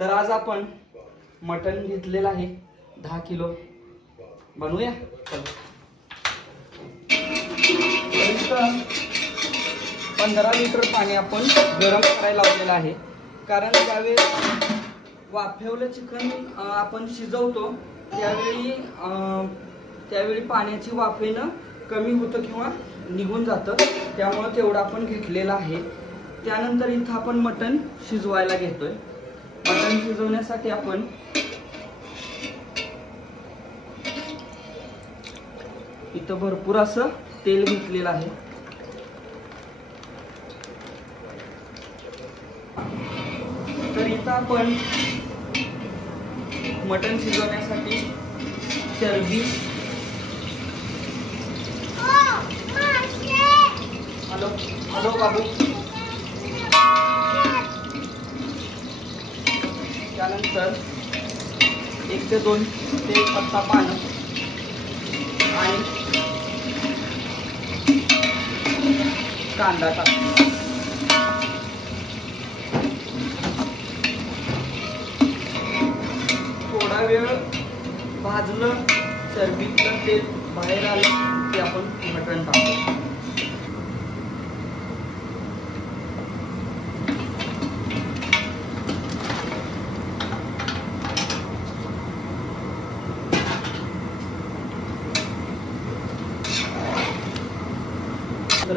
तर आज आपण मटण घेतलेलं आहे 10 किलो. बनवूया. 15 लिटर पाणी आपण गरम करायला लावलेलं आहे. कारण ज्यावेळेस वाफेवलं चिकन आपण शिजवतो त्यावेळी पाण्याची वाफेनं कमी होतं किंवा निघून जातं. त्यामुळे तेवढं आपण घेतलेलं आहे. त्यानंतर इथं आपण मटण शिजवायला घेतोय. मटण शिजवण्यासाठी आपण इथं भरपूर असं तेल घेतलेलं आहे. तर इथं आपण मटण शिजवण्यासाठी चरबी, हॅलो हॅलो बाबू, त्यानंतर 1 ते 2 तेजपत्ता पानं आणि कांदा टाकतो. थोडा वेळ भाजलं, चरबीतलं तेल बाहेर आलं की आपण मटण टाकतो.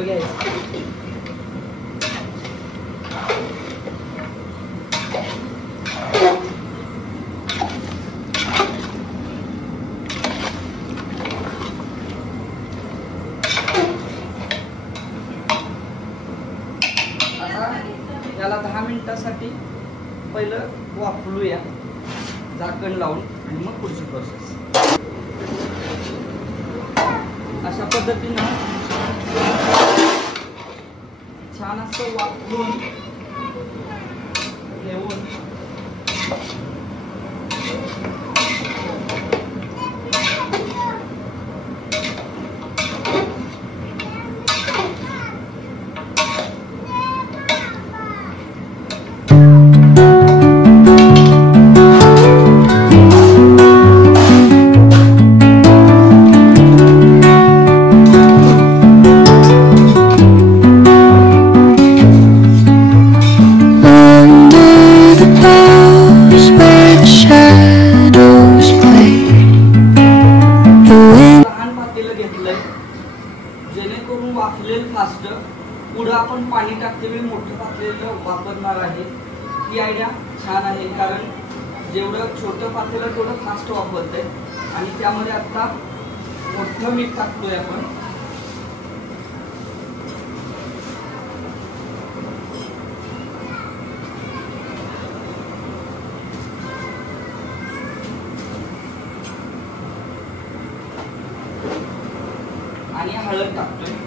घ्यायचं. आता याला 10 मिनिटासाठी पहिलं वाफलूया झाकण लावून आणि मग पुढची प्रोसेस. अशा पद्धतीनं छान असं वाफलून घेऊन जेणेकरून वाफलेलं फास्ट. पुढे आपण पाणी टाकते वेळी मोठं पातेलं वापरणार आहे. ही आयडिया छान आहे, कारण जेवढं छोटं पातेलं तेवढं फास्ट वापरतंय. आणि त्यामध्ये आता मोठं मीठ टाकतोय आपण. आणि हळद टाकतोय.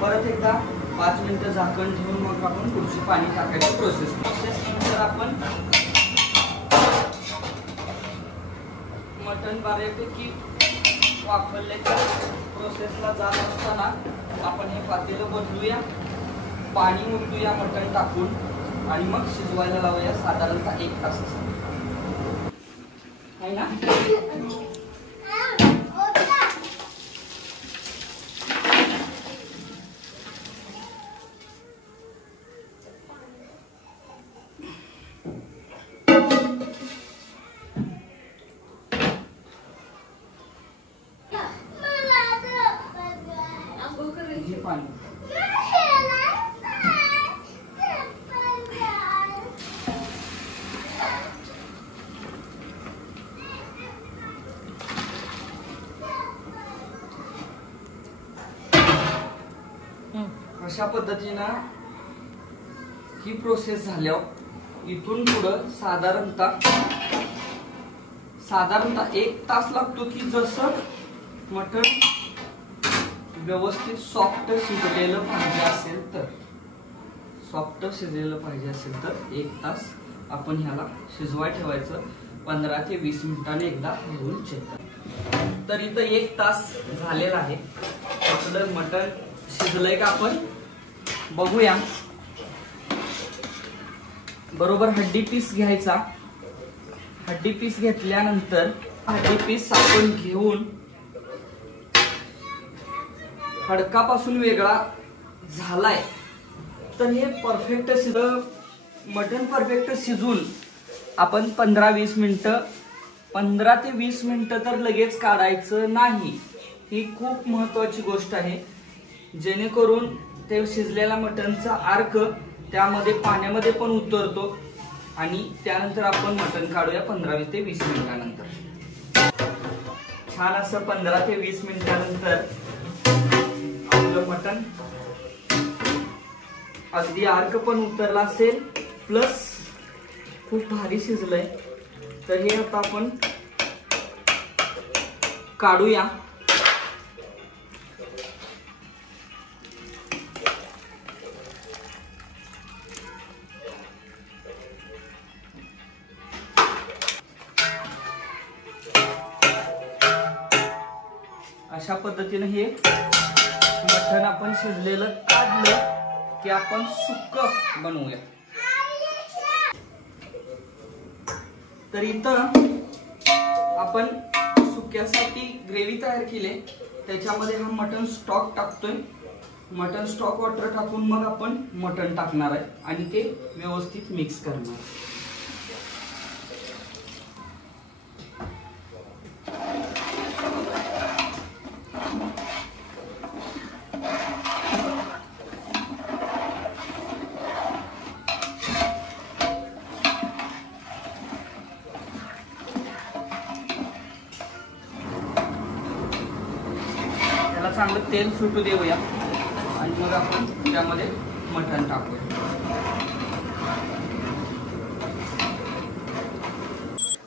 परत एकदा 5 मिनिटं झाकण ठेवून मग आपण पुढची पाणी टाकायची प्रोसेस नंतर आपण मटण बऱ्यापैकी वाफरल्याच्या प्रोसेसला जात असताना आपण हे पातेलं बदलूया, पाणी ओतूया मटण टाकून आणि मग शिजवायला लावूया साधारणतः 1 तास आहे ना. पाणी अशा पद्धतीनं ही प्रोसेस झाल्यावर इथून पुढं साधारणतः 1 तास लागतो की जसं मटण व्यवस्थित सॉफ्ट शिजलेलं पाहिजे असेल तर 1 तास आपण ह्याला शिजवाय ठेवायचं. 15 ते 20 मिनिटांनी एकदा हलवून चेक करा. तर इथं 1 तास झालेला आहे. आपलं मटण शिजलंय का आपण बघूया. बरोबर हड्डी पीस घ्यायचा. हड्डी पीस घेतल्यानंतर हड्डी पीस आपण घेऊन हडकापासून वेगळा झालाय तर हे परफेक्ट मटण परफेक्ट शिजून आपण 15 ते 20 मिनिटं तर लगेच काढायचं नाही. ही खूप महत्वाची गोष्ट आहे, जेणेकरून ते शिजलेला मटणचा अर्क त्यामध्ये पाण्यामध्ये पण उतरतो आणि त्यानंतर आपण मटण काढूया 15 ते 20 मिनिटानंतर. छान असं 15 ते 20 मिनिटानंतर आपलं मटण अगदी अर्क पण उतरला असेल प्लस खूप भारी शिजलंय. तर हे आता आपण काढूया. अशा पद्धतीने हे मटण आपण शिजलेलं काढलं की आपण सुक्क बनवूया. तर इथं आपण सुक्यासाठी ग्रेव्ही तयार केली. त्याच्यामध्ये हा मटण स्टॉक टाकतोय. मटण स्टॉक वॉटर टाकून मग आपण मटण टाकणार आहे आणि ते व्यवस्थित मिक्स करणार. चांगलं तेल सुटू देऊया आणि मग आपण त्यामध्ये मटण टाकूया.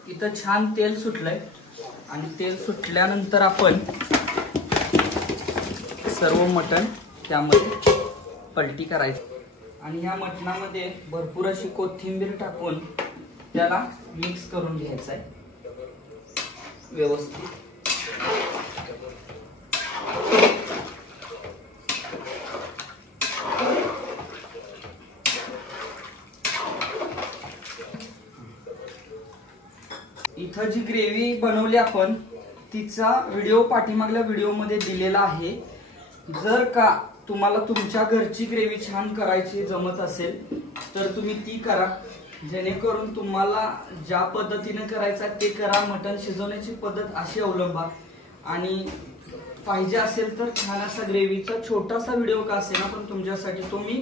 इथं छान तेल सुटलंय आणि तेल सुटल्यानंतर आपण सर्व मटण त्यामध्ये पलटी करायचं आणि ह्या मटणामध्ये भरपूर अशी कोथिंबीर टाकून त्याला मिक्स करून घ्यायचं आहे व्यवस्थित. इथं जी ग्रेव्ही बनवली आपण तिचा व्हिडिओ पाठीमागल्या व्हिडिओमध्ये दिलेला आहे. जर का तुम्हाला तुमच्या घरची ग्रेव्ही छान करायची जमत असेल तर तुम्ही ती करा, जेणेकरून तुम्हाला ज्या पद्धतीने करायचं ते करा. मटण शिजवण्याची पद्धत अशी अवलंबा आणि पाहिजे असेल तर छान असा ग्रेव्हीचा छोटासा व्हिडिओ का असेल ना पण तुमच्यासाठी तो मी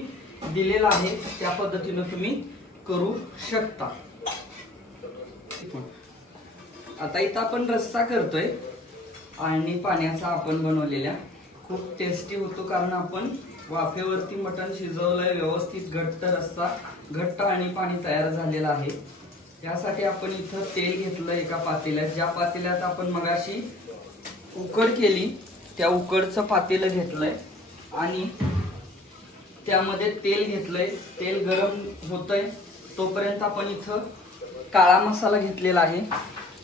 दिलेला आहे. त्या पद्धतीने तुम्ही करू शकता. आता इथं आपण रस्सा करतोय आणि पाण्याचा आपण बनवलेल्या खूप टेस्टी होतो कारण आपण वाफेवरती मटण शिजवलंय. व्यवस्थित घट्ट रस्सा घट्ट आणि पाणी तयार झालेलं आहे. यासाठी आपण इथं तेल घेतलं एका पातेल्यात. ज्या पातेल्यात आपण मगाशी उकड केली त्या उकडचं पातेलं घेतलंय आणि त्यामध्ये तेल घेतलंय. तेल गरम होतंय तोपर्यंत आपण इथं काळा मसाला घेतलेला आहे.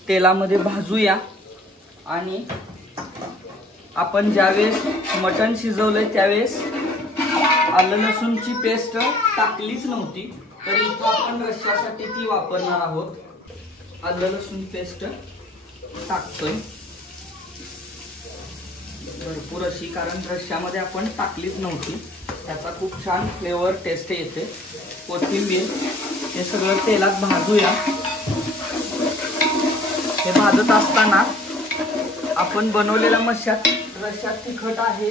तेलामध्ये भाजूया आणि आपण ज्यावेळेस मटण शिजवलंय त्यावेळेस आलं लसूणची पेस्ट टाकलीच नव्हती तर इथं आपण रश्श्यासाठी ती वापरणार आहोत. आलं लसूण पेस्ट टाकतोय भरपूर अशी, कारण रश्श्यामध्ये आपण टाकलीच नव्हती. त्याचा खूप छान फ्लेवर टेस्ट येते. कोथिंबीर हे सगळं तेलात भाजूया. हे भाजत असताना आपण बनवलेल्या रश्श्यात तिखट आहे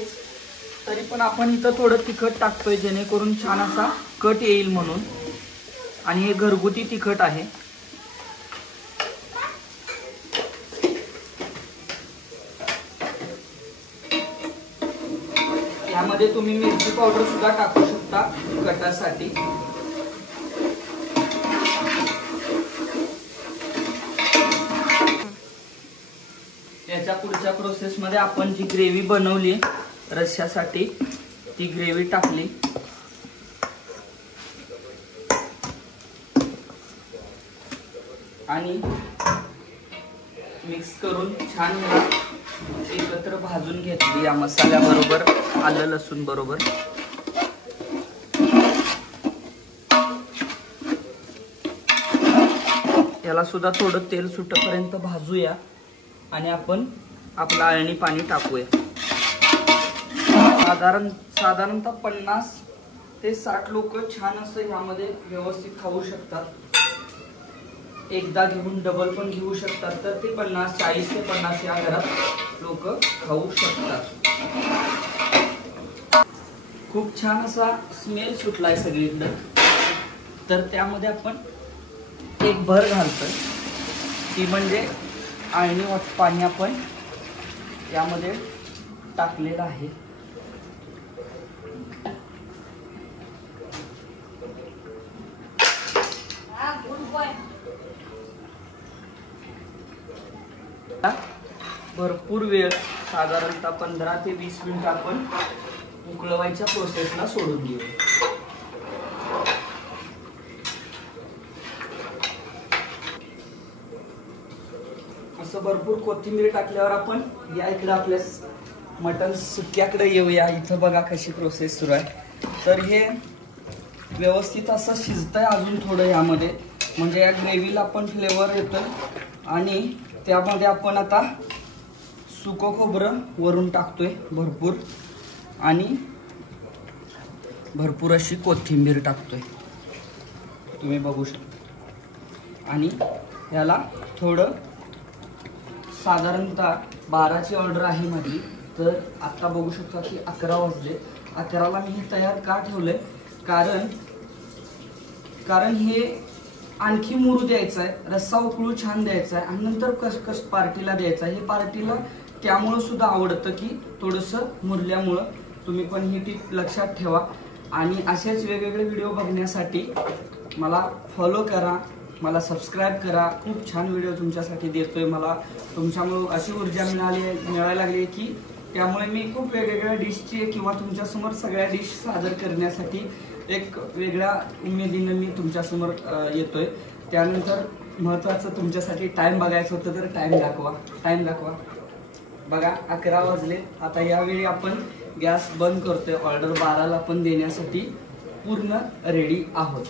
तरी पण आपण इथं थोडं तिखट टाकतोय जेणेकरून छान असा कट येईल म्हणून. आणि हे घरगुती तिखट आहे. यामध्ये यामध्ये तुम्ही मिरची पावडर सुद्धा टाकू शकता कटासाठी। याच्या पुढच्या प्रोसेस मध्ये आपण जी ग्रेव्ही बनवली रश्श्यासाठी ती ग्रेव्ही टाकली आणि मिक्स करून छान एकत्र भाजून घेतली या मसाल्याबरोबर, आलं लसूण बरोबर। याला सुद्धा थोडं तेल सुटेपर्यंत भाजूया आणि आपण आपलं अळणी पाणी टाकूया। साधारणतः 50 ते 60 लोक छान असं यामध्ये व्यवस्थित खाऊ शकतात। एकदा घेऊन डबल पण घेऊ शकतात, तर ते 40 ते 50 या घरात लोक खाऊ शकतात। खूप छान असा स्मेल सुटलाय सगळीकडे, तर त्यामध्ये आपण एक भर घालतोय, ती म्हणजे अळणी पाणी आपण यामध्ये टाकलेलं आहे। भरपूर वेळ साधारणतः 15 ते 20 मिनिट आपण उकळवायच्या प्रोसेसला सोडून देऊ। असं भरपूर कोथिंबीर टाकल्यावर आपण या इकडे आपल्या मटण सुक्याकडे येऊया। इथं बघा कशी प्रोसेस सुरू आहे। तर हे व्यवस्थित असं शिजतंय अजून थोडं यामध्ये, म्हणजे या ग्रेव्हीला पण फ्लेवर येतं आणि त्यामध्ये आपण आता सुकं खोबरं वरून टाकतोय भरपूर आणि भरपूर अशी कोथिंबीर टाकतोय, तुम्ही बघू शकता। आणि याला थोडं साधारणतः 12ची ऑर्डर आहे माझी, तर आता बघू शकता की 11 वाजले। 11ला मी हे तयार का ठेवलंय, कारण हे आणखी मुरू द्यायचा आहे, रस्सा उकळू छान द्यायचा आहे आणि नंतर कस पार्टीला द्यायचा आहे। हे पार्टीला त्यामुळं सुद्धा आवडतं की थोडंसं मुरल्यामुळं। तुम्ही पण ही टीप लक्षात ठेवा आणि असेच वेगवेगळे व्हिडिओ बघण्यासाठी मला फॉलो करा, मला सबस्क्राईब करा। खूप छान व्हिडिओ तुमच्यासाठी देतोय, मला तुमच्यामुळे अशी ऊर्जा मिळायला लागली की त्यामुळे मी खूप वेगवेगळ्या डिशची किंवा तुमच्यासमोर सगळ्या डिश सादर करण्यासाठी एक वेगळ्या उमेदीने मी तुमच्यासमोर येतोय। त्यानंतर महत्त्वाचं तुमच्यासाठी टाइम बघायचं होतं, तर टाइम दाखवा। बघा 11 वाजले। आता यावेळी आपण गॅस बंद करतोय, ऑर्डर 12ला पण देण्यासाठी पूर्ण रेडी आहोत।